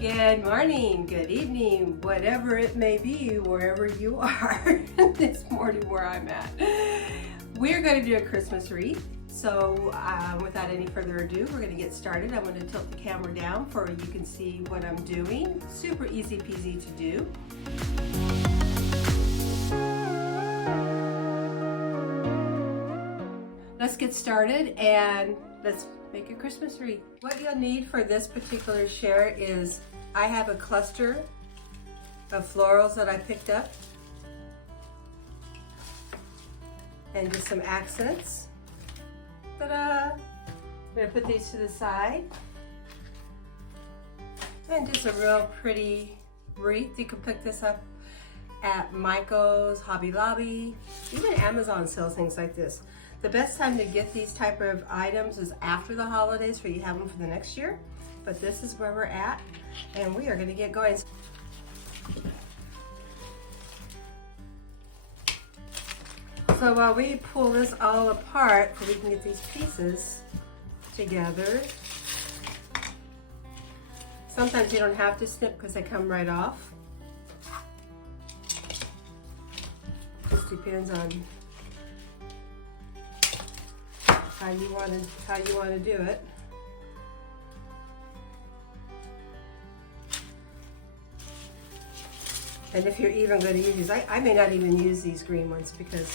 Good morning, good evening, whatever it may be, wherever you are this morning where I'm at. We're going to do a Christmas wreath. So without any further ado, we're going to get started. I'm going to tilt the camera down so you can see what I'm doing. Super easy peasy to do. Let's get started and let's make a Christmas wreath. What you'll need for this particular share is I have a cluster of florals that I picked up and just some accents. Ta-da! I'm going to put these to the side. And just a real pretty wreath. You can pick this up at Michael's, Hobby Lobby, even Amazon sells things like this. The best time to get these type of items is after the holidays, where you have them for the next year. But this is where we're at, and we are going to get going. So while we pull this all apart, so we can get these pieces together. Sometimes you don't have to snip because they come right off. Just depends on how you want to do it. And if you're even going to use these, I may not even use these green ones because,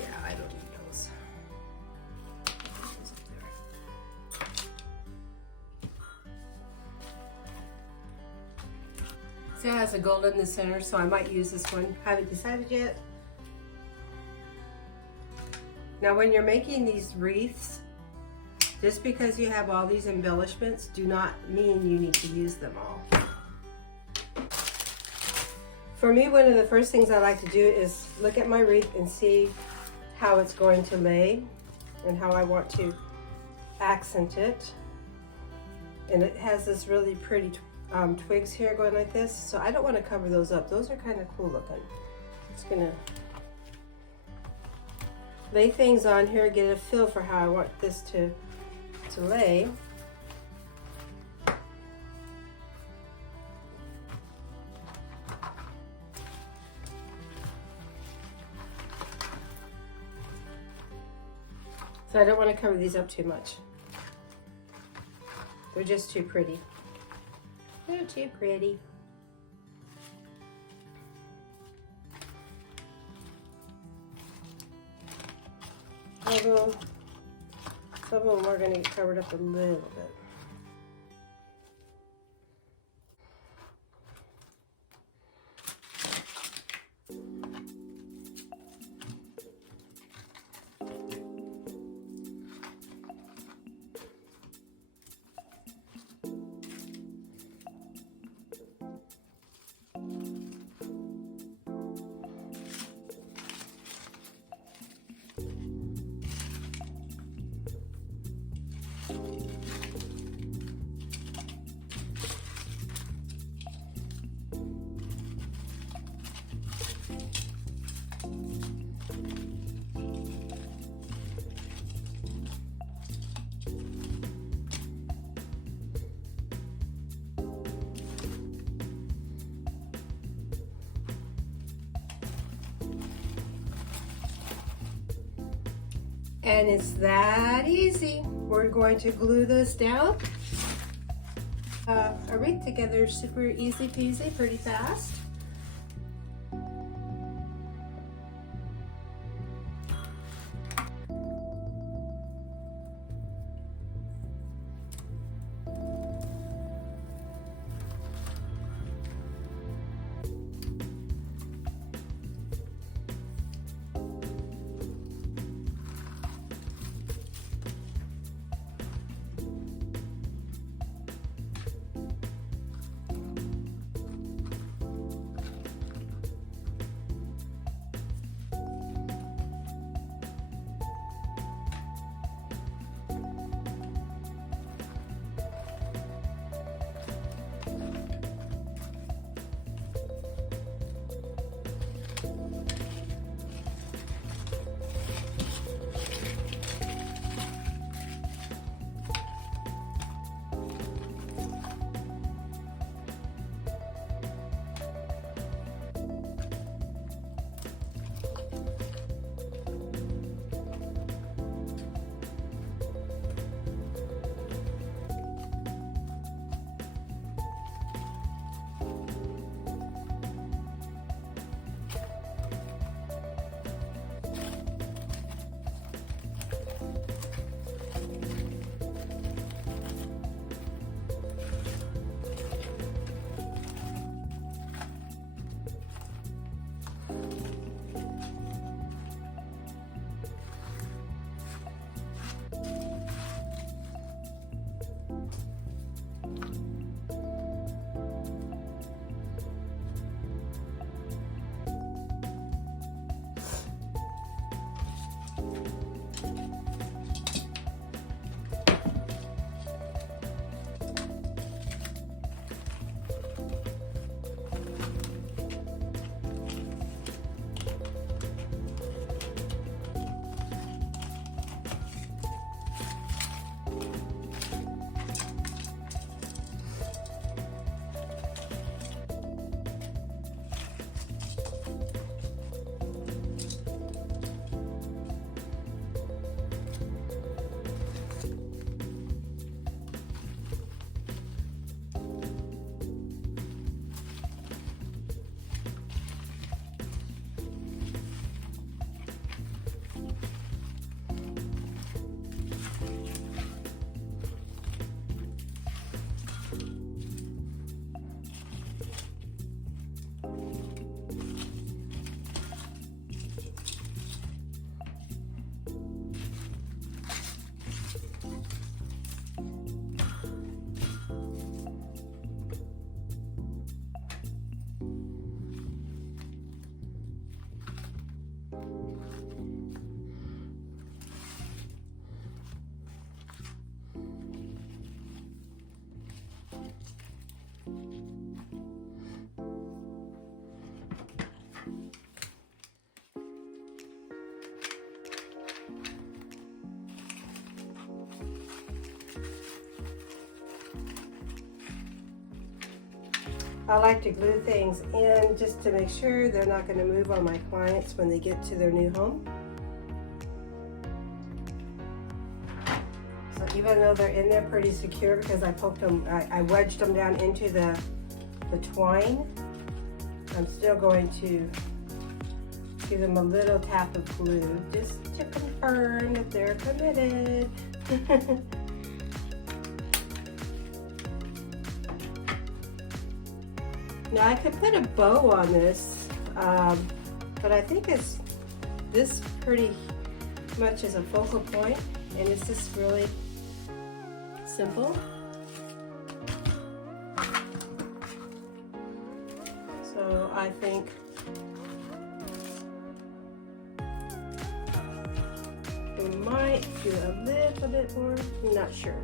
yeah, I don't need those. See, it has a gold in the center, so I might use this one. Haven't decided yet. Now when you're making these wreaths, just because you have all these embellishments do not mean you need to use them all. For me, one of the first things I like to do is look at my wreath and see how it's going to lay and how I want to accent it. And it has this really pretty twigs here going like this, so I don't want to cover those up. Those are kind of cool looking. Just gonna lay things on here, get a feel for how I want this to lay. So I don't want to cover these up too much. They're just too pretty. They're too pretty. Although some of them are going to get covered up a little bit. And it's that easy. We're going to glue this down. A wreath together, super easy peasy, pretty fast. I like to glue things in just to make sure they're not going to move on my clients when they get to their new home. So even though they're in there pretty secure because I poked them, I wedged them down into the twine, I'm still going to give them a little tap of glue just to confirm that they're committed. Now I could put a bow on this, but I think this pretty much is a focal point, and it's just really simple. So I think we might do a little bit more, I'm not sure.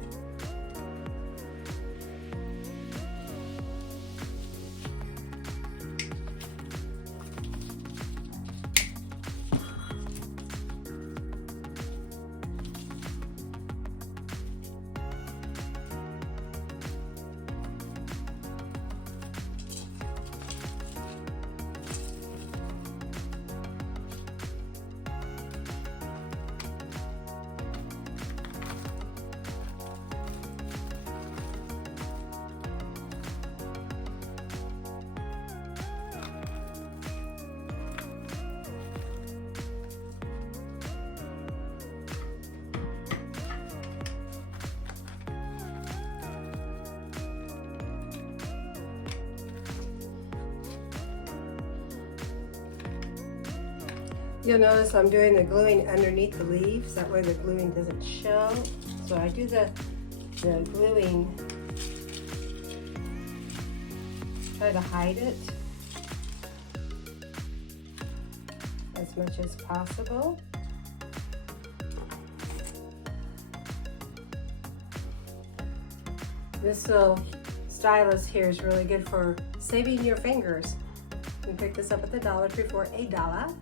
You'll notice I'm doing the gluing underneath the leaves, that way the gluing doesn't show. So I do the gluing, try to hide it as much as possible. This little stylus here is really good for saving your fingers. You can pick this up at the Dollar Tree for $1.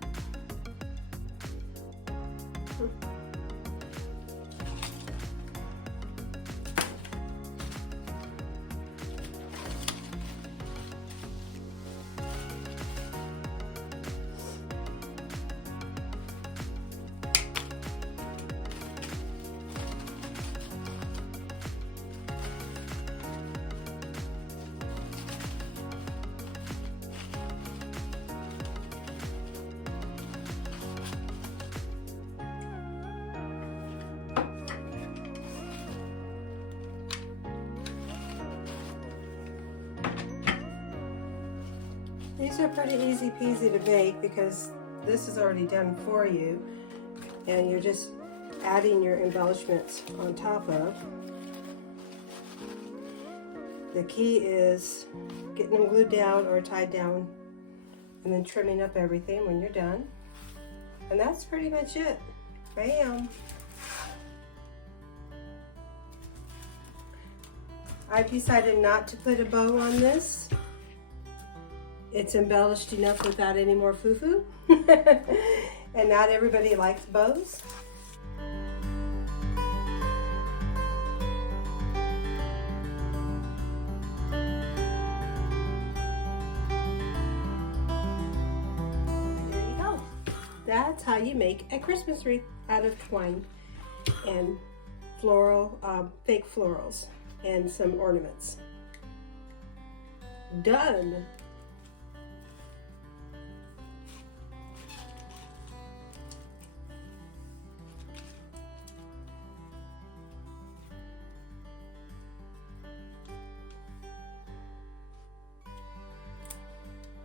These are pretty easy peasy to bake because this is already done for you and you're just adding your embellishments on top of. The key is getting them glued down or tied down and then trimming up everything when you're done. And that's pretty much it. Bam! I've decided not to put a bow on this. It's embellished enough without any more foo-foo. And not everybody likes bows. There you go. That's how you make a Christmas wreath out of twine and floral, fake florals and some ornaments. Done.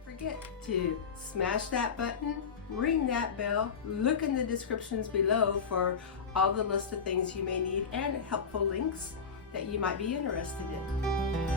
Forget to smash that button, ring that bell, look in the descriptions below for all the list of things you may need and helpful links that you might be interested in.